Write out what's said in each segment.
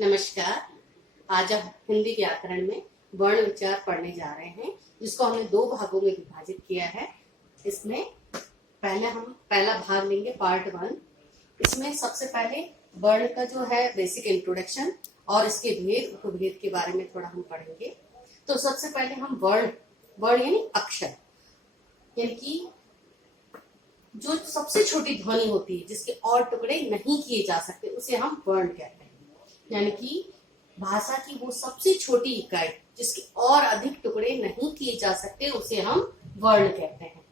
नमस्कार। आज हम हिंदी व्याकरण में वर्ण विचार पढ़ने जा रहे हैं, जिसको हमने दो भागों में विभाजित किया है। इसमें हम पहला भाग लेंगे, पार्ट 1। इसमें सबसे पहले वर्ण का जो है बेसिक इंट्रोडक्शन और इसके भेद उपभेद के बारे में थोड़ा हम पढ़ेंगे। तो सबसे पहले हम वर्ण यानी अक्षर, यानी कि जो सबसे छोटी ध्वनि होती है, जिसके और टुकड़े नहीं किए जा सकते, उसे हम वर्ण कहते हैं। यानी कि भाषा की वो सबसे छोटी इकाई जिसके और अधिक टुकड़े नहीं किए जा सकते, उसे हम वर्ण कहते हैं।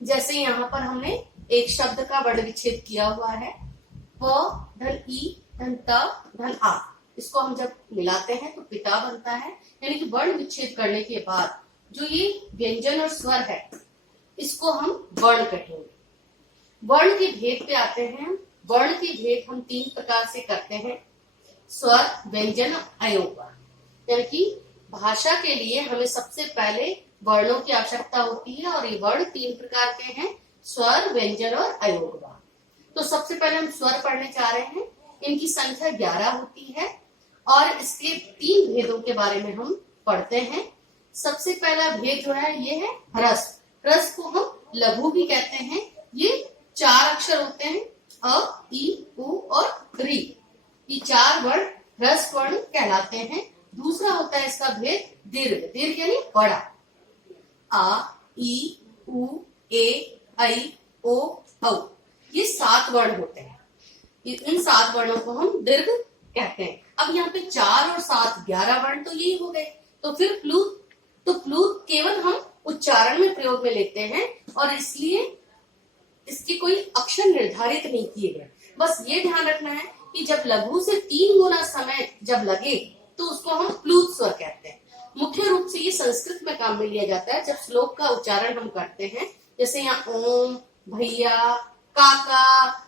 जैसे यहाँ पर हमने एक शब्द का वर्ण विच्छेद किया हुआ है, प धन ई धन त धन आ। इसको हम जब मिलाते हैं तो पिता बनता है। यानी कि वर्ण विच्छेद करने के बाद जो ये व्यंजन और स्वर है, इसको हम वर्ण कहेंगे। वर्ण के भेद पे आते हैं। वर्ण के भेद हम 3 प्रकार से करते हैं: स्वर, व्यंजन, अयोगवा। यानी कि भाषा के लिए हमें सबसे पहले वर्णों की आवश्यकता होती है, और ये वर्ण 3 प्रकार के हैं: स्वर, व्यंजन और अयोगवा। तो सबसे पहले हम स्वर पढ़ने जा रहे हैं। इनकी संख्या 11 होती है और इसके 3 भेदों के बारे में हम पढ़ते हैं। सबसे पहला भेद जो है ये है ह्रस्व। ह्रस्व को हम लघु भी कहते हैं। ये 4 अक्षर होते हैं, अ, ई, उ और ऋ। ये 4 वर्ण ह्रस्व वर्ण कहलाते हैं। दूसरा होता है इसका भेद दीर्घ। दीर्घ यानी बड़ा। आ, ई, उ, ए, ऐ, ओ, औ। ये 7 वर्ण होते हैं। इन 7 वर्णों को हम दीर्घ कहते हैं। अब यहाँ पे 4 और 7 11 वर्ण तो यही हो गए। तो फिर प्लूत केवल हम उच्चारण में प्रयोग में लेते हैं, और इसलिए इसके कोई अक्षर निर्धारित नहीं किए गए। बस ये ध्यान रखना है कि जब लघु से 3 गुना समय जब लगे तो उसको हम प्लूत स्वर कहते हैं। मुख्य रूप से ये संस्कृत में काम में लिया जाता है। जब श्लोक का उच्चारण हम करते हैं, जैसे यहाँ ओम, भैया, काका,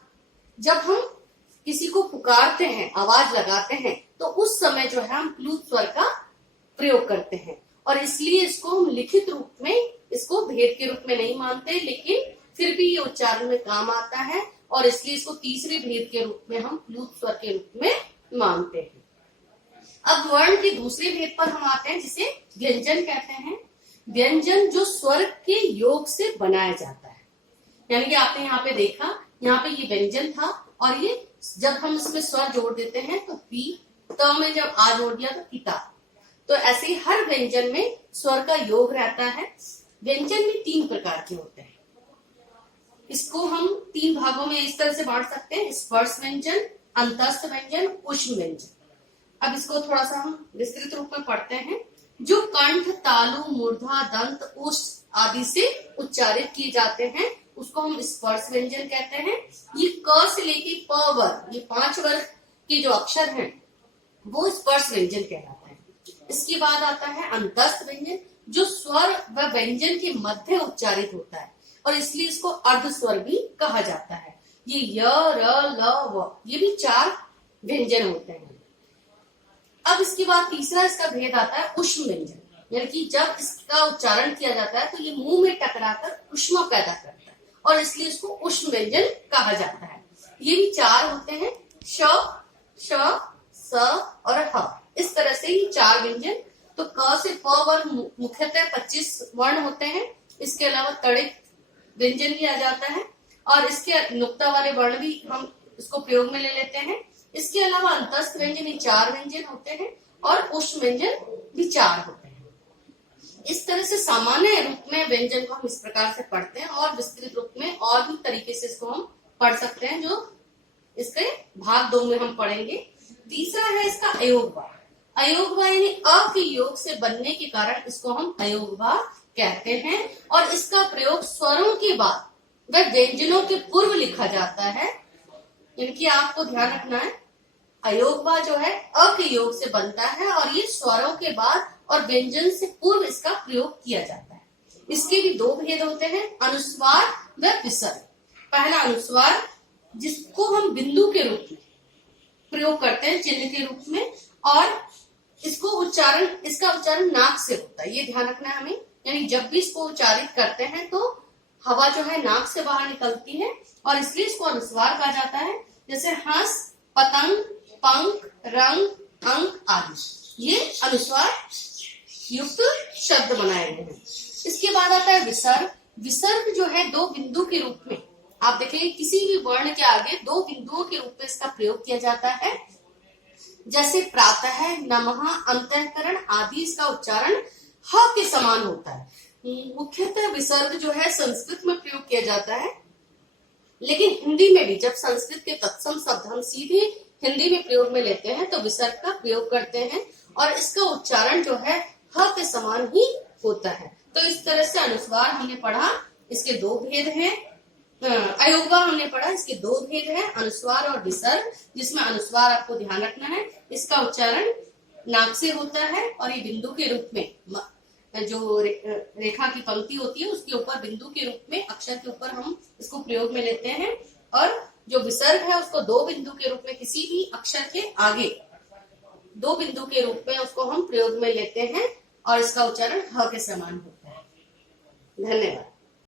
जब हम किसी को पुकारते हैं, आवाज लगाते हैं, तो उस समय जो है हम प्लूत स्वर का प्रयोग करते हैं। और इसलिए इसको हम लिखित रूप में, इसको भेद के रूप में नहीं मानते, लेकिन फिर भी ये उच्चारण में काम आता है, और इसलिए इसको तीसरे भेद के रूप में हम प्लूत स्वर के रूप में मानते हैं। अब वर्ण के दूसरे भेद पर हम आते हैं, जिसे व्यंजन कहते हैं। व्यंजन जो स्वर के योग से बनाया जाता है। यानी कि आपने यहाँ पे देखा, यहाँ पे ये व्यंजन था, और ये जब हम इसमें स्वर जोड़ देते हैं तो पी, त में जब आ जोड़ दिया तो पिता। तो ऐसे ही हर व्यंजन में स्वर का योग रहता है। व्यंजन भी 3 प्रकार के होते हैं। इसको हम 3 भागों में इस तरह से बांट सकते हैं: स्पर्श व्यंजन, अंतस्थ व्यंजन, ऊष्म व्यंजन। अब इसको थोड़ा सा हम विस्तृत रूप में पढ़ते हैं। जो कंठ, तालु, मूर्धा, दंत, उष्ठ आदि से उच्चारित किए जाते हैं, उसको हम स्पर्श व्यंजन कहते हैं। ये क से लेके प वर्ग, ये 5 वर्ग के जो अक्षर हैं, वो स्पर्श व्यंजन कहलाता है। इसके बाद आता है अंतस्थ व्यंजन, जो स्वर व व्यंजन के मध्य उच्चारित होता है, और इसलिए इसको अर्ध स्वर भी कहा जाता है। ये य, र, ल, व, ये भी 4 व्यंजन होते हैं। अब इसके बाद तीसरा इसका भेद आता है ऊष्म व्यंजन। यानी कि जब इसका उच्चारण किया जाता है तो ये मुंह में टकराकर ऊष्मा पैदा करता है, और इसलिए इसको ऊष्म व्यंजन कहा जाता है। ये भी 4 होते हैं: श, श, स और ह। इस तरह से ये 4 व्यंजन। तो क से प वर्ग मुख्यतः 25 वर्ण होते हैं। इसके अलावा तड़ित व्यंजन भी आ जाता है, और इसके नुक्ता वाले वर्ण भी हम इसको प्रयोग में ले लेते हैं। इसके अलावा अंतस्थ व्यंजन, ये 4 व्यंजन होते हैं, और ऊष्म व्यंजन भी 4 होते हैं। इस तरह से सामान्य रूप में व्यंजन को हम इस प्रकार से पढ़ते हैं, और विस्तृत रूप में और भी तरीके से इसको हम पढ़ सकते हैं, जो इसके भाग 2 में हम पढ़ेंगे। तीसरा है इसका अयोगवा। अयोगवा यानी अ के योग से बनने के कारण इसको हम अयोगवा कहते हैं, और इसका प्रयोग स्वरों के बाद व व्यंजनों के पूर्व लिखा जाता है। यानी कि आपको ध्यान रखना है, अयोगवा जो है अ के योग से बनता है, और ये स्वरों के बाद और व्यंजन से पूर्व इसका प्रयोग किया जाता है। इसके भी 2 भेद होते हैं: अनुस्वार व विसर्ग। पहला अनुस्वार, जिसको हम बिंदु के रूप में प्रयोग करते हैं, चिन्ह के रूप में, और इसका उच्चारण नाक से होता है। ये ध्यान रखना है हमें। यानी जब भी इसको उच्चारित करते हैं तो हवा जो है नाक से बाहर निकलती है, और इसलिए इसको अनुस्वार कहा जाता है। जैसे हंस, पतंग, पंख, रंग, अंक आदि, ये अनुस्वार युक्त शब्द बनाए गए हैं। इसके बाद आता है विसर्ग। विसर्ग जो है दो बिंदु के रूप में, आप देखेंगे किसी भी वर्ण के आगे दो बिंदुओं के रूप में इसका प्रयोग किया जाता है। जैसे प्रातः, नमः, अंतःकरण आदि, इसका उच्चारण ह के समान होता है। मुख्यतः विसर्ग जो है संस्कृत में प्रयोग किया जाता है, लेकिन हिंदी में भी जब संस्कृत के तत्सम शब्द हम सीधे हिंदी में प्रयोग में लेते हैं तो विसर्ग का प्रयोग करते हैं और इसका उच्चारण जो है ह के समान ही होता है। तो इस तरह से अनुस्वार हमने पढ़ा, इसके दो भेद हैं। अयोगवा हमने पढ़ा, इसके दो भेद हैं, अनुस्वार और विसर्ग, जिसमें अनुस्वार आपको ध्यान रखना है, इसका उच्चारण नाक से होता है और ये बिंदु के रूप में जो रेखा की पंक्ति होती है उसके ऊपर बिंदु के रूप में अक्षर के ऊपर हम इसको प्रयोग में लेते हैं। और जो विसर्ग है उसको दो बिंदु के रूप में किसी भी अक्षर के आगे दो बिंदु के रूप में उसको हम प्रयोग में लेते हैं और इसका उच्चारण ह के समान होता है। धन्यवाद।